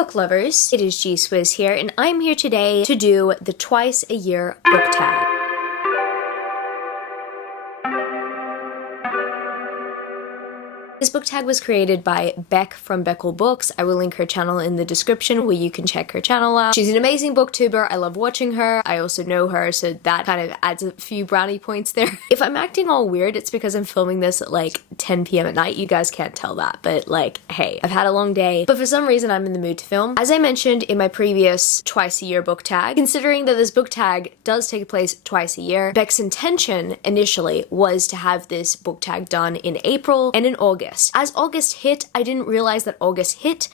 book lovers, it is G Swizz here, and I'm here today to do the twice a year book tag. This book tag was created by Beck from Beckle Books. I will link her channel in the description where you can check her channel out. She's an amazing booktuber. I love watching her. I also know her, so that kind of adds a few brownie points there. If I'm acting all weird, it's because I'm filming this at like 10 p.m. at night. You guys can't tell that, but like, hey, I've had a long day, but for some reason I'm in the mood to film. As I mentioned in my previous twice a year book tag, considering that this book tag does take place twice a year, Beck's intention initially was to have this book tag done in April and in August. As August hit, I didn't realize that August hit.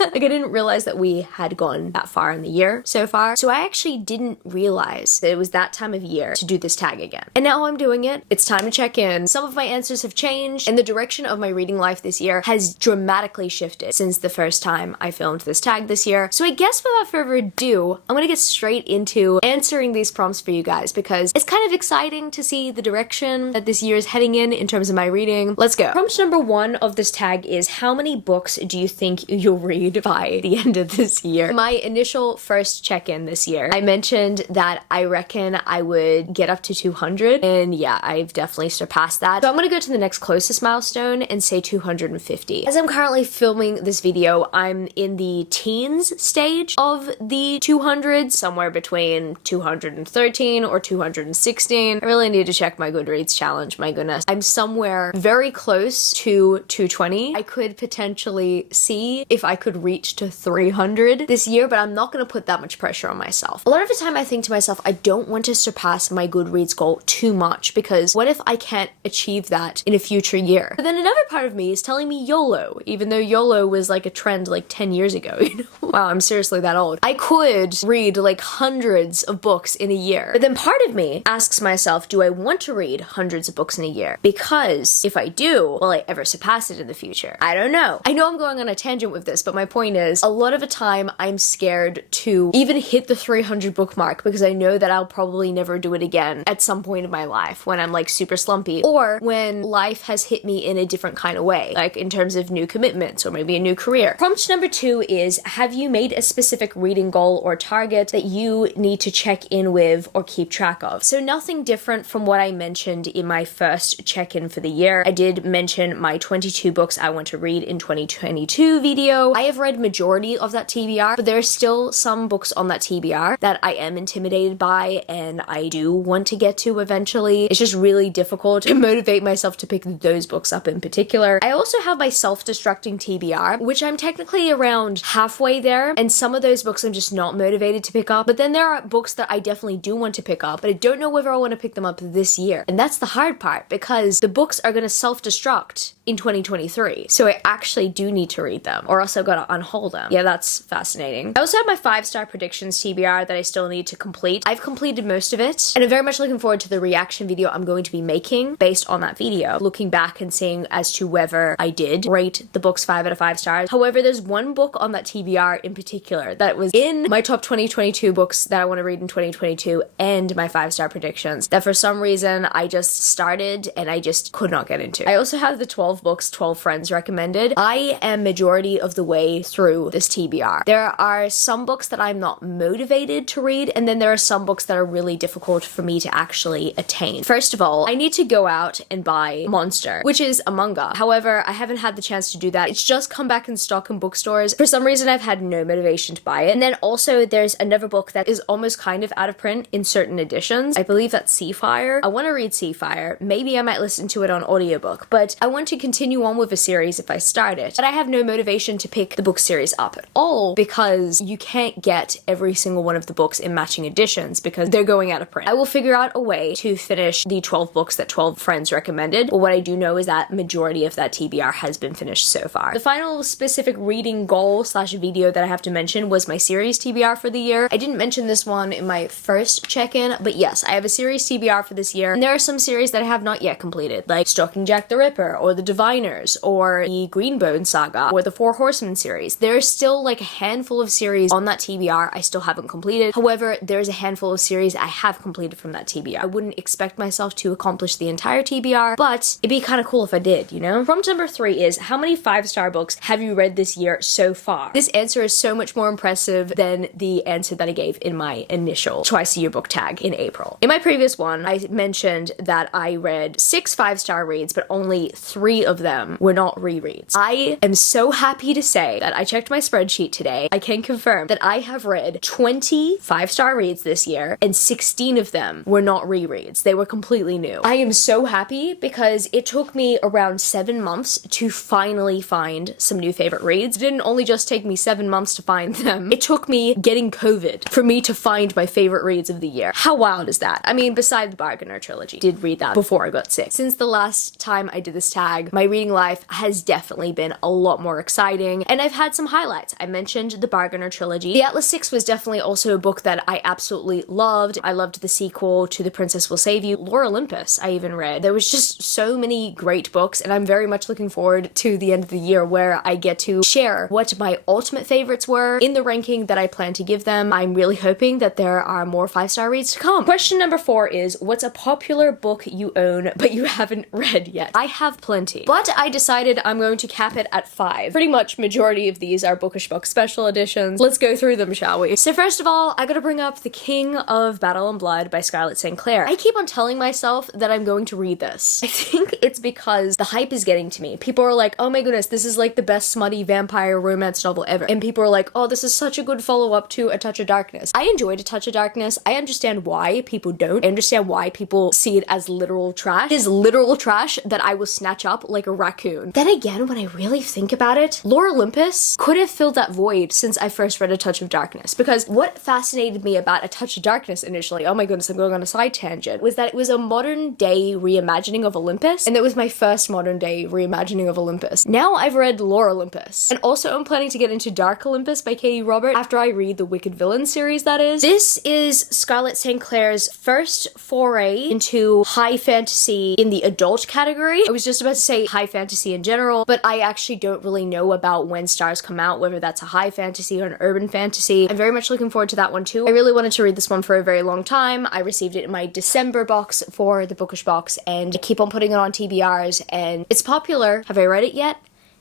Like, I didn't realize that we had gone that far in the year so far. So I actually didn't realize that it was that time of year to do this tag again. And now I'm doing it. It's time to check in. Some of my answers have changed, and the direction of my reading life this year has dramatically shifted since the first time I filmed this tag this year. So I guess without further ado, I'm gonna get straight into answering these prompts for you guys because it's kind of exciting to see the direction that this year is heading in terms of my reading. Let's go. Prompt number one of this tag is, how many books do you think you'll read by the end of this year? My initial first check-in this year, I mentioned that I reckon I would get up to 200, and yeah, I've definitely surpassed that. So I'm gonna go to the next closest milestone and say 250. As I'm currently filming this video, I'm in the teens stage of the 200s, somewhere between 213 or 216. I really need to check my Goodreads challenge, my goodness. I'm somewhere very close to 220. I could potentially see if I could reach to 300 this year, but I'm not going to put that much pressure on myself. A lot of the time I think to myself, I don't want to surpass my Goodreads goal too much because what if I can't achieve that in a future year? But then another part of me is telling me YOLO, even though YOLO was like a trend like 10 years ago, you know? Wow, I'm seriously that old. I could read like hundreds of books in a year. But then part of me asks myself, do I want to read hundreds of books in a year? Because if I do, will I ever surpass it in the future? I don't know. I know I'm going on a tangent with this, but my point is, a lot of the time I'm scared to even hit the 300 book mark because I know that I'll probably never do it again at some point in my life when I'm like super slumpy or when life has hit me in a different kind of way, like in terms of new commitments or maybe a new career. Prompt number two is, have you made a specific reading goal or target that you need to check in with or keep track of? So nothing different from what I mentioned in my first check-in for the year. I did mention my 22 books I want to read in 2022 video. I have read majority of that TBR, but there are still some books on that TBR that I am intimidated by and I do want to get to eventually. It's just really difficult to motivate myself to pick those books up in particular. I also have my self-destructing TBR, which I'm technically around halfway there, and some of those books I'm just not motivated to pick up, but then there are books that I definitely do want to pick up, but I don't know whether I want to pick them up this year. And that's the hard part because the books are going to self-destruct in 2023. So I actually do need to read them or else I've got to unhold them. Yeah, that's fascinating. I also have my 5-star predictions TBR that I still need to complete. I've completed most of it and I'm very much looking forward to the reaction video I'm going to be making based on that video, looking back and seeing as to whether I did rate the books 5 out of 5 stars. However, there's one book on that TBR in particular that was in my top 2022 books that I want to read in 2022 and my 5-star predictions that for some reason I just started and I just could not get into. I also have the 12 books 12 friends recommended. I am majority of the way through this TBR. There are some books that I'm not motivated to read, and then there are some books that are really difficult for me to actually attain. First of all, I need to go out and buy Monster, which is a manga. However, I haven't had the chance to do that. It's just come back in stock in bookstores. For some reason, I've had no motivation to buy it. And then also there's another book that is almost kind of out of print in certain editions. I believe that's Seafire. I want to read Seafire. Maybe I might listen to it on audiobook, but I want to continue on with a series if I start it. But I have no motivation to pick the book series up at all because you can't get every single one of the books in matching editions because they're going out of print. I will figure out a way to finish the 12 books that 12 friends recommended, but what I do know is that majority of that TBR has been finished so far. The final specific reading goal / video that I have to mention was my series TBR for the year. I didn't mention this one in my first check-in, but yes, I have a series TBR for this year, and there are some series that I have not yet completed, like Stalking Jack the Ripper or the Diviners or the Greenbone Saga or the Four Horsemen series. There's still like a handful of series on that TBR I still haven't completed. However, there's a handful of series I have completed from that TBR. I wouldn't expect myself to accomplish the entire TBR, but it'd be kind of cool if I did, you know? Prompt number 3 is, how many 5-star books have you read this year so far? This answer is so much more impressive than the answer that I gave in my initial twice a year book tag in April. In my previous one, I mentioned that I read 6 5-star reads, but only 3 of them were not rereads. I am so happy to say that I checked my spreadsheet today. I can confirm that I have read 20 5-star reads this year, and 16 of them were not rereads. They were completely new. I am so happy because it took me around 7 months to finally find some new favorite reads. It didn't only just take me 7 months to find them. It took me getting COVID for me to find my favorite reads of the year. How wild is that? I mean, beside the Bargainer trilogy, did read that before I got sick. Since the last time I did this tag, my reading life has definitely been a lot more exciting, and I've had some highlights. I mentioned the Bargainer trilogy. The Atlas 6 was definitely also a book that I absolutely loved. I loved the sequel to The Princess Will Save You. Lore Olympus I even read. There was just so many great books, and I'm very much looking forward to the end of the year where I get to share what my ultimate favorites were in the ranking that I plan to give them. I'm really hoping that there are more 5-star reads to come. Question number 4 is, what's a popular book you own but you haven't read yet? I have plenty, but I decided I'm going to cap it at 5. Pretty much majority of these are Bookish Book special editions. Let's go through them, shall we? So first of all, I gotta bring up The King of Battle and Blood by Scarlett St. Clair. I keep on telling myself that I'm going to read this. I think it's because the hype is getting to me. People are like, oh my goodness, this is like the best smutty vampire romance novel ever. And people are like, oh, this is such a good follow-up to A Touch of Darkness. I enjoyed A Touch of Darkness. I understand why people don't. I understand why people see it as literal trash. It is literal trash that I will snatch up like a raccoon. Then again, when I really think about it, Lore Olympus could have filled that void since I first read A Touch of Darkness. Because what fascinated me about A Touch of Darkness initially, oh my goodness, I'm going on a side tangent, was that it was a modern day reimagining of Olympus, and it was my first modern day reimagining of Olympus. Now I've read Lore Olympus, and also I'm planning to get into Dark Olympus by Katie Robert after I read the Wicked Villain series, that is. This is Scarlett St. Clair's first foray into high fantasy in the adult category. I was just about to say high fantasy in general, but I actually don't really know about when stars come out, whether that's a high fantasy or an urban fantasy. I'm very much looking forward to that one too. I really wanted to read this one for a very long time. I received it in my December box for the Bookish box, and I keep on putting it on TBRs, and it's popular. Have I read it yet?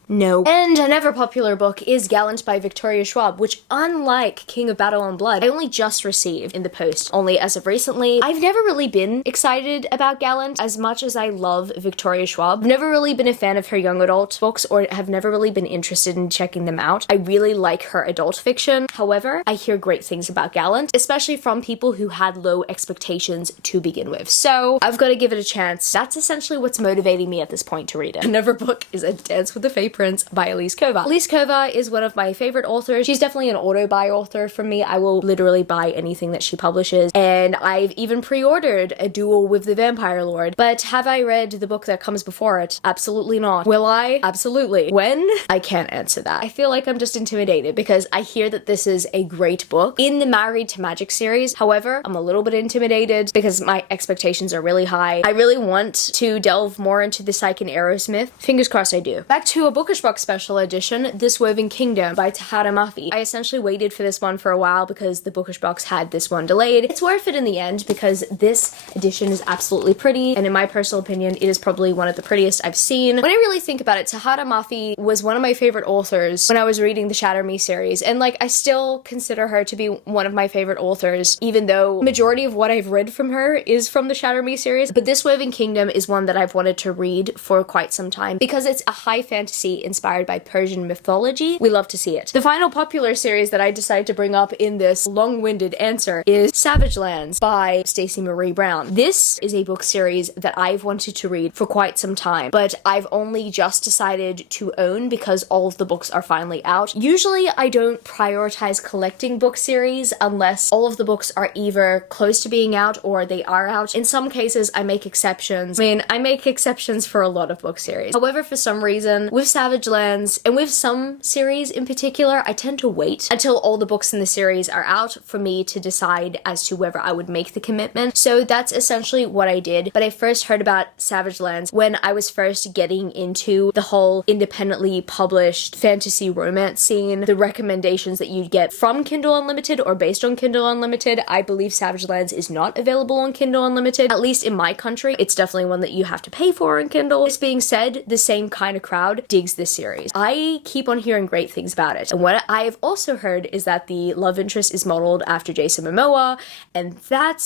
No. And another popular book is Gallant by Victoria Schwab, which, unlike King of Battle and Blood, I only just received in the post, only as of recently. I've never really been excited about Gallant as much as I love Victoria Schwab. I've never really been a fan of her young adult books, or have never really been interested in checking them out. I really like her adult fiction. However, I hear great things about Gallant, especially from people who had low expectations to begin with. So I've got to give it a chance. That's essentially what's motivating me at this point to read it. Another book is A Dance with the Fae Prince by Elise Kova. Elise Kova is one of my favorite authors. She's definitely an auto-buy author for me. I will literally buy anything that she publishes, and I've even pre-ordered A Duel with the Vampire Lord. But have I read the book that comes before it? Absolutely not. Will I? Absolutely. When? I can't answer that. I feel like I'm just intimidated because I hear that this is a great book in the Married to Magic series. However, I'm a little bit intimidated because my expectations are really high. I really want to delve more into the Psyche and Aerosmith. Fingers crossed I do. Back to a Bookish Box special edition, This Woven Kingdom by Tahara Mafi. I essentially waited for this one for a while because the Bookish Box had this one delayed. It's worth it in the end because this edition is absolutely pretty, and in my personal opinion, it is probably one of the prettiest I've seen. When I really think about it, Tahara Mafi was one of my favorite authors when I was reading the Shatter Me series, and like I still consider her to be one of my favorite authors, even though majority of what I've read from her is from the Shatter Me series. But This Woven Kingdom is one that I've wanted to read for quite some time because it's a high fantasy inspired by Persian mythology. We love to see it. The final popular series that I decided to bring up in this long-winded answer is Savage Lands by Stacey Marie Brown. This is a book series that I've wanted to read for quite some time, but I've only just decided to own because all of the books are finally out. Usually I don't prioritize collecting book series unless all of the books are either close to being out or they are out. In some cases I make exceptions. I mean, I make exceptions for a lot of book series. However, for some reason, with Savage Savage Lands, and with some series in particular, I tend to wait until all the books in the series are out for me to decide as to whether I would make the commitment. So that's essentially what I did. But I first heard about Savage Lands when I was first getting into the whole independently published fantasy romance scene, the recommendations that you'd get from Kindle Unlimited or based on Kindle Unlimited. I believe Savage Lands is not available on Kindle Unlimited, at least in my country. It's definitely one that you have to pay for on Kindle. This being said, the same kind of crowd digs this series. I keep on hearing great things about it. And what I've also heard is that the love interest is modeled after Jason Momoa, and that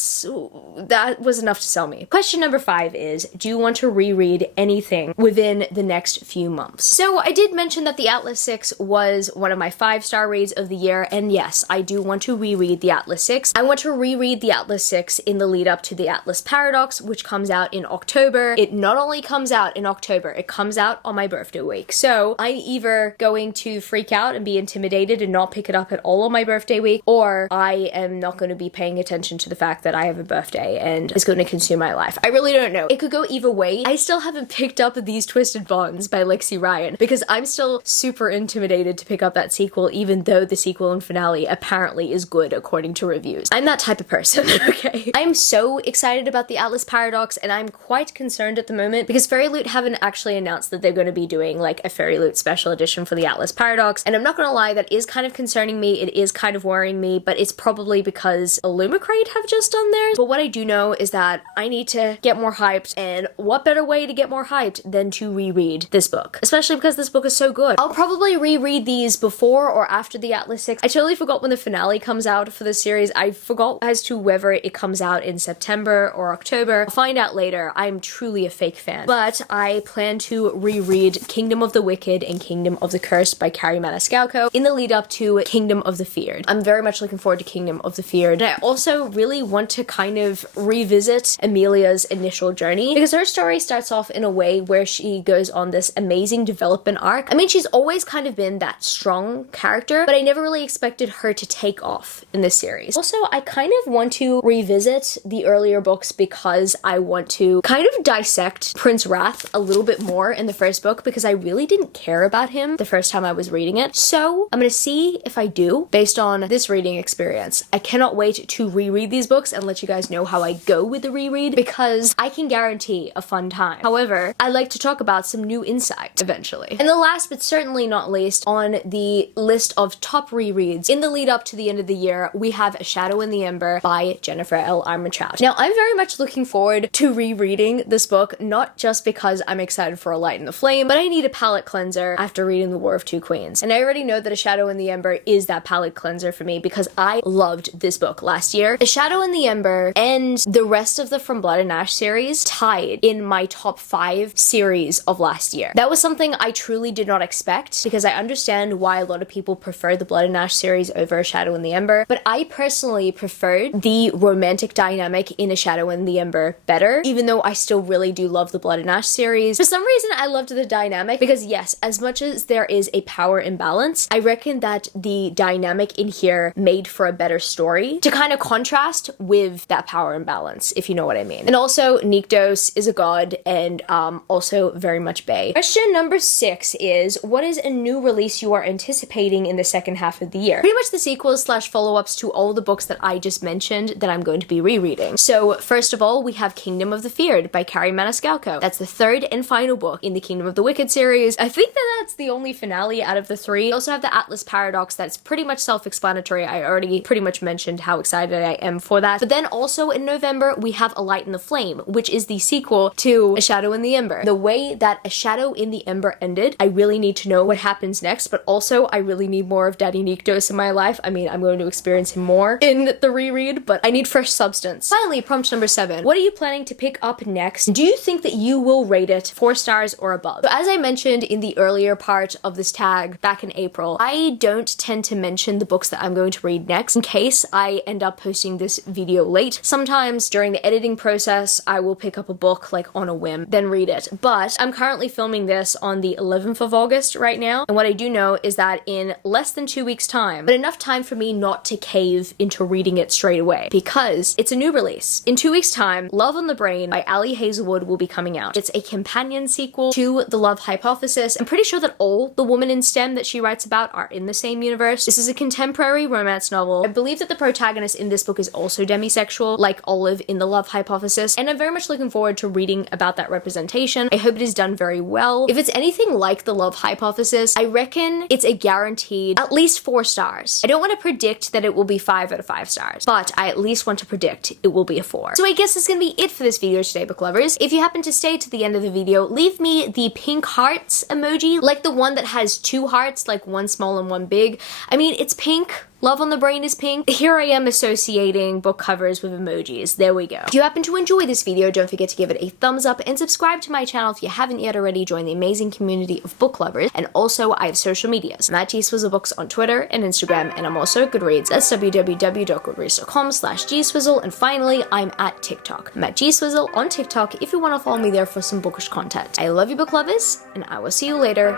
was enough to sell me. Question number 5 is, do you want to reread anything within the next few months? So I did mention that the Atlas 6 was one of my 5-star reads of the year, and yes, I do want to reread the Atlas 6. I want to reread the Atlas 6 in the lead up to the Atlas Paradox, which comes out in October. It not only comes out in October, it comes out on my birthday week. So I'm either going to freak out and be intimidated and not pick it up at all on my birthday week, or I am not going to be paying attention to the fact that I have a birthday and it's going to consume my life. I really don't know. It could go either way. I still haven't picked up These Twisted Bonds by Lexi Ryan because I'm still super intimidated to pick up that sequel, even though the sequel and finale apparently is good according to reviews. I'm that type of person, okay? I'm so excited about the Atlas Paradox, and I'm quite concerned at the moment because Fairy Loot haven't actually announced that they're going to be doing like a Fairy Loot special edition for the Atlas Paradox, and I'm not gonna lie, that is kind of concerning me. It is kind of worrying me, but it's probably because Illumicrate have just done theirs. But what I do know is that I need to get more hyped, and what better way to get more hyped than to reread this book, especially because this book is so good. I'll probably reread these before or after the Atlas 6. I totally forgot when the finale comes out for the series. I forgot as to whether it comes out in September or October. I'll find out later. I'm truly a fake fan. But I plan to reread Kingdom of the Wicked and Kingdom of the Cursed by Carrie Maniscalco in the lead up to Kingdom of the Feared. I'm very much looking forward to Kingdom of the Feared. And I also really want to kind of revisit Amelia's initial journey because her story starts off in a way where she goes on this amazing development arc. I mean, she's always kind of been that strong character, but I never really expected her to take off in this series. Also, I kind of want to revisit the earlier books because I want to kind of dissect Prince Wrath a little bit more in the first book because I really didn't care about him the first time I was reading it. So I'm gonna see if I do based on this reading experience. I cannot wait to reread these books and let you guys know how I go with the reread because I can guarantee a fun time. However, I like to talk about some new insights eventually. And the last but certainly not least on the list of top rereads in the lead up to the end of the year, we have A Shadow in the Ember by Jennifer L. Armentrout. Now, I'm very much looking forward to rereading this book, not just because I'm excited for A Light in the Flame, but I need a palate cleanser after reading The War of Two Queens. And I already know that A Shadow in the Ember is that palate cleanser for me because I loved this book last year. A Shadow in the Ember and the rest of the From Blood and Ash series tied in my top 5 series of last year. That was something I truly did not expect because I understand why a lot of people prefer the Blood and Ash series over A Shadow in the Ember, but I personally preferred the romantic dynamic in A Shadow in the Ember better, even though I still really do love the Blood and Ash series. For some reason, I loved the dynamic because yes, as much as there is a power imbalance, I reckon that the dynamic in here made for a better story to kind of contrast with that power imbalance, if you know what I mean. And also, Nyktos is a god and also very much bae. Question number 6 is, what is a new release you are anticipating in the second half of the year? Pretty much the sequels / follow-ups to all the books that I just mentioned that I'm going to be rereading. So first of all, we have Kingdom of the Feared by Carrie Maniscalco. That's the third and final book in the Kingdom of the Wicked series. I think that that's the only finale out of the 3. We also have the Atlas Paradox. That's pretty much self-explanatory. I already pretty much mentioned how excited I am for that. But then also in November, we have A Light in the Flame, which is the sequel to A Shadow in the Ember. The way that A Shadow in the Ember ended, I really need to know what happens next, but also I really need more of Daddy Nyktos in my life. I mean, I'm going to experience him more in the reread, but I need fresh substance. Finally, prompt number 7. What are you planning to pick up next? Do you think that you will rate it 4 stars or above? So as I mentioned in the earlier part of this tag back in April, I don't tend to mention the books that I'm going to read next in case I end up posting this video late. Sometimes during the editing process, I will pick up a book like on a whim, then read it. But I'm currently filming this on the 11th of August right now, and what I do know is that in less than 2 weeks time, but enough time for me not to cave into reading it straight away because it's a new release. In 2 weeks time, Love on the Brain by Ali Hazelwood will be coming out. It's a companion sequel to The Love Hypothesis hypothesis. I'm pretty sure that all the women in STEM that she writes about are in the same universe. This is a contemporary romance novel. I believe that the protagonist in this book is also demisexual, like Olive in The Love Hypothesis, and I'm very much looking forward to reading about that representation. I hope it is done very well. If it's anything like The Love Hypothesis, I reckon it's a guaranteed at least 4 stars. I don't want to predict that it will be 5 out of 5 stars, but I at least want to predict it will be a 4. So I guess that's gonna be it for this video today, book lovers. If you happen to stay to the end of the video, leave me the pink hearts emoji, like the one that has 2 hearts, like one small and one big. I mean, it's pink. Love on the Brain is pink. Here I am associating book covers with emojis. There we go. If you happen to enjoy this video, don't forget to give it a thumbs up and subscribe to my channel if you haven't yet already. Join the amazing community of book lovers. And also, I have social medias. I'm at GSwizzleBooks on Twitter and Instagram, and I'm also at Goodreads. That's www.goodreads.com/GSwizzle. And finally, I'm at TikTok. I'm at GSwizzle on TikTok if you want to follow me there for some bookish content. I love you, book lovers, and I will see you later.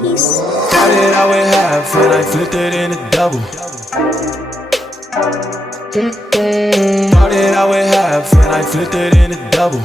Peace. Thought that I would have when I flipped it in a double. Thought that I would have when I flipped it in a double.